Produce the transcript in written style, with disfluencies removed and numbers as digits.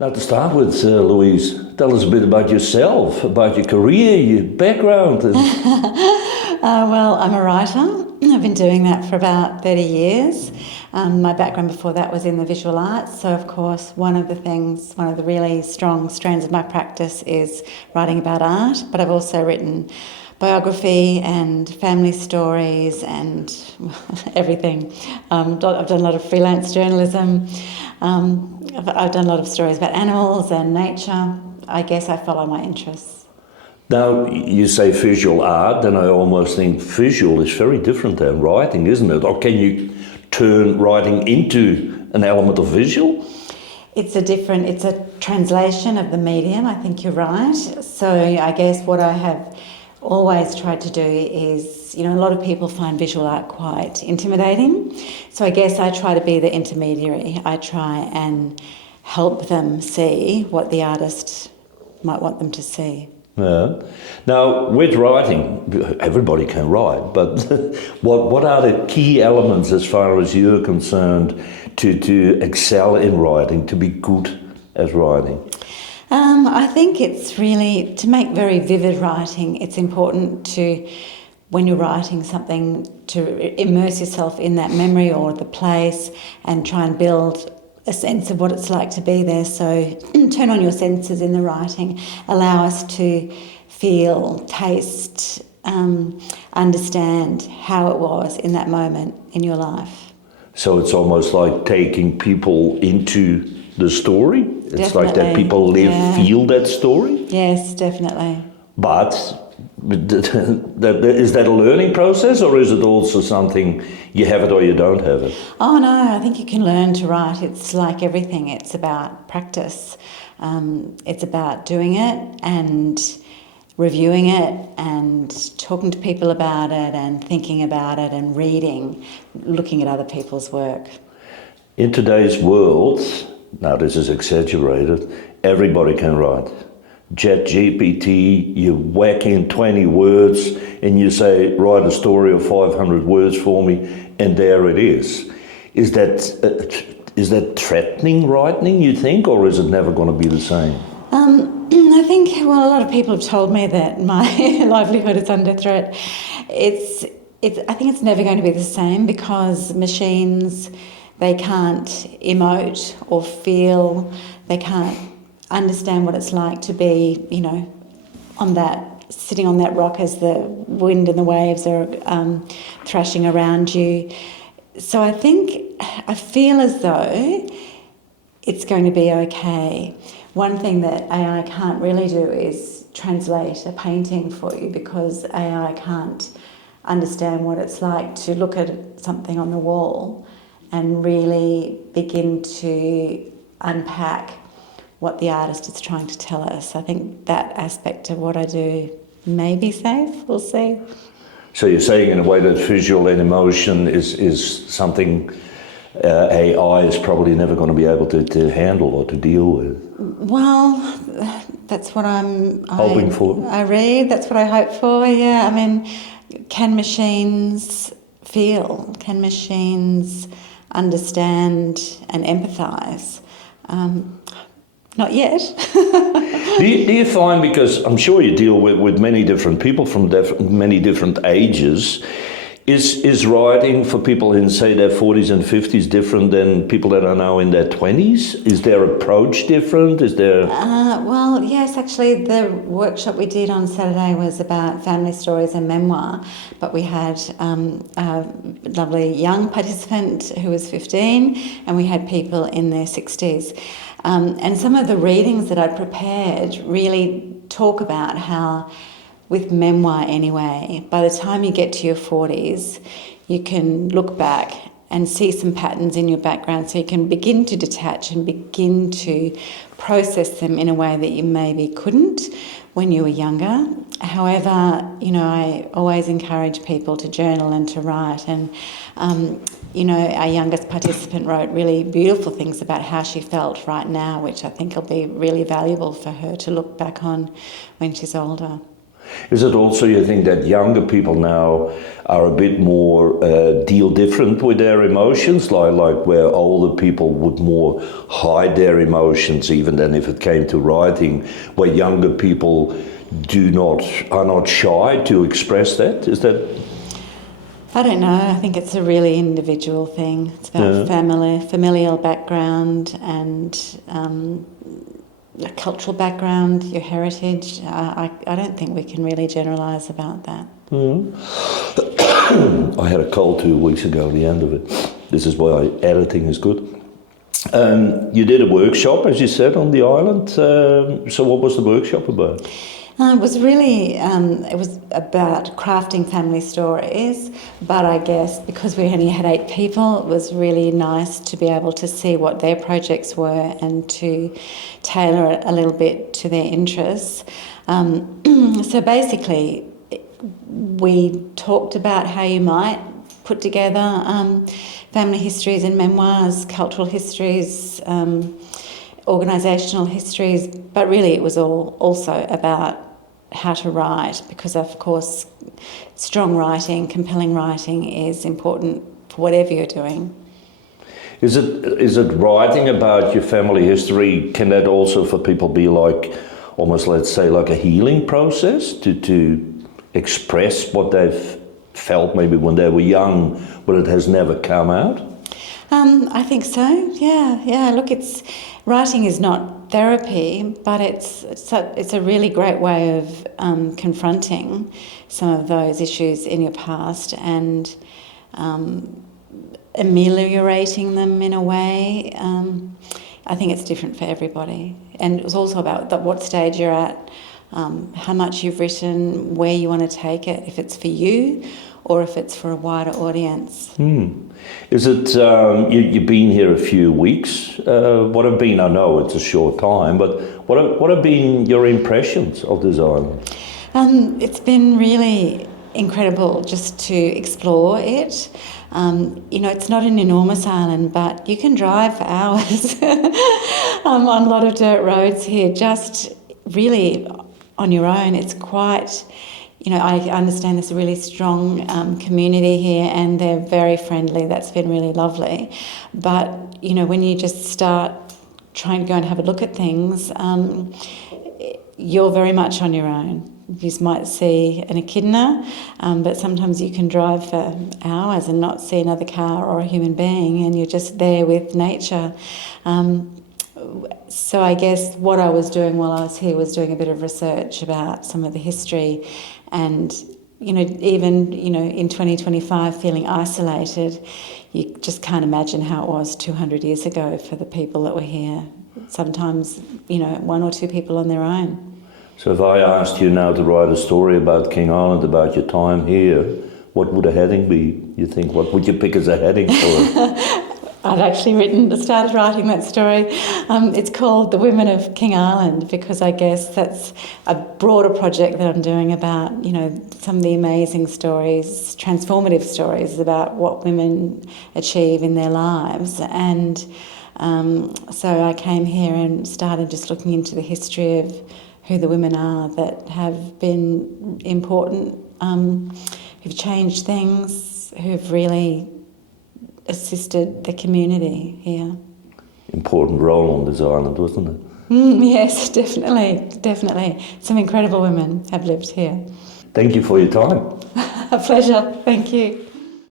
Now, to start with, Louise, tell us a bit about yourself, about your career, your background. Well, I'm a writer. I've been doing that for about 30 years. My background before that was in the visual arts. So, of course, one of the really strong strands of my practice is writing about art. But I've also written biography and family stories and everything. I've done a lot of freelance journalism. I've done a lot of stories about animals and nature. I guess I follow my interests. Now, you say visual art, and I almost think visual is very different than writing, isn't it? Or can you turn writing into an element of visual? It's a translation of the medium, I think you're right. So I guess what I have always tried to do is, a lot of people find visual art quite intimidating. So I guess I try to be the intermediary. I try and help them see what the artist might want them to see. Yeah. Now, with writing, everybody can write, but what are the key elements as far as you're concerned to excel in writing, to be good at writing? I think it's really, to make very vivid writing, it's important to, when you're writing something, to immerse yourself in that memory or the place and try and build a sense of what it's like to be there. So turn on your senses in the writing, allow us to feel, taste, understand how it was in that moment in your life. So it's almost like taking people into the story? It's Definitely. like that people live, feel that story? Yes, definitely. But is that a learning process, or is it also something you have it or you don't have it? Oh no, I think you can learn to write. It's like everything. It's about practice. It's about doing it and reviewing it and talking to people about it and thinking about it and reading, looking at other people's work. In today's world, now this is exaggerated, everybody can write. ChatGPT, you whack in 20 words and you say, write a story of 500 words for me, and there it is. Is that threatening writing, you think, or is it never going to be the same? I think, a lot of people have told me that my livelihood is under threat. I think it's never going to be the same because machines, they can't emote or feel, they can't understand what it's like to be, sitting on that rock as the wind and the waves are thrashing around you. So I feel as though it's going to be okay. One thing that AI can't really do is translate a painting for you because AI can't understand what it's like to look at something on the wall and really begin to unpack what the artist is trying to tell us. I think that aspect of what I do may be safe, we'll see. So you're saying in a way that visual and emotion is something AI is probably never going to be able to handle or to deal with? Well, that's what I'm hoping for. I read, that's what I hope for, yeah. I mean, can machines feel? Can machines understand and empathise? Not yet. Do you find, because I'm sure you deal with many different people from many different ages, is writing for people in, say, their 40s and 50s different than people that are now in their 20s? Is their approach different? Is there... Well, yes, actually, the workshop we did on Saturday was about family stories and memoir, but we had a lovely young participant who was 15, and we had people in their 60s. And some of the readings that I prepared really talk about how, with memoir anyway, by the time you get to your 40s, you can look back and see some patterns in your background, so you can begin to detach and begin to process them in a way that you maybe couldn't when you were younger. However, I always encourage people to journal and to write, and our youngest participant wrote really beautiful things about how she felt right now, which I think will be really valuable for her to look back on when she's older. Is it also you think that younger people now are a bit more deal different with their emotions, like where older people would more hide their emotions, even than if it came to writing, where younger people are not shy to express that? Is that? I don't know. I think it's a really individual thing. It's about familial background and a cultural background, your heritage. I don't think we can really generalise about that. I had a cold 2 weeks ago, the end of it. This is why editing is good. You did a workshop, as you said, on the island. So what was the workshop about? It was really, it was about crafting family stories, but I guess because we only had 8 people, it was really nice to be able to see what their projects were and to tailor it a little bit to their interests. So basically, we talked about how you might put together family histories and memoirs, cultural histories, organisational histories, but really it was all also about how to write, because of course strong writing, compelling writing is important for whatever you're doing. Is it writing about your family history? Can that also for people be like almost, let's say, like a healing process to express what they've felt maybe when they were young, but it has never come out? I think so. Yeah. Look, writing is not therapy, but it's a really great way of confronting some of those issues in your past and ameliorating them in a way. I think it's different for everybody, and it was also about what stage you're at, how much you've written, where you want to take it, if it's for you or if it's for a wider audience. Is it, you've been here a few weeks, what have been, I know it's a short time, but what have been your impressions of this island? It's been really incredible just to explore it. It's not an enormous island, but you can drive for hours on a lot of dirt roads here, just really on your own. It's quite... I understand there's a really strong community here and they're very friendly. That's been really lovely. But, when you just start trying to go and have a look at things, you're very much on your own. You might see an echidna, but sometimes you can drive for hours and not see another car or a human being, and you're just there with nature. So I guess what I was doing while I was here was doing a bit of research about some of the history, and even in 2025 feeling isolated, you just can't imagine how it was 200 years ago for the people that were here. Sometimes 1 or 2 people on their own. So if I asked you now to write a story about King Island, about your time here, what would a heading be, you think? What would you pick as a heading for it? I've actually started writing that story. It's called The Women of King Island, because I guess that's a broader project that I'm doing about, some of the amazing stories, transformative stories about what women achieve in their lives. And so I came here and started just looking into the history of who the women are that have been important, who've changed things, who've really assisted the community here. Important role on this island, wasn't it? Yes, definitely. Some incredible women have lived here. Thank you for your time. A pleasure. Thank you.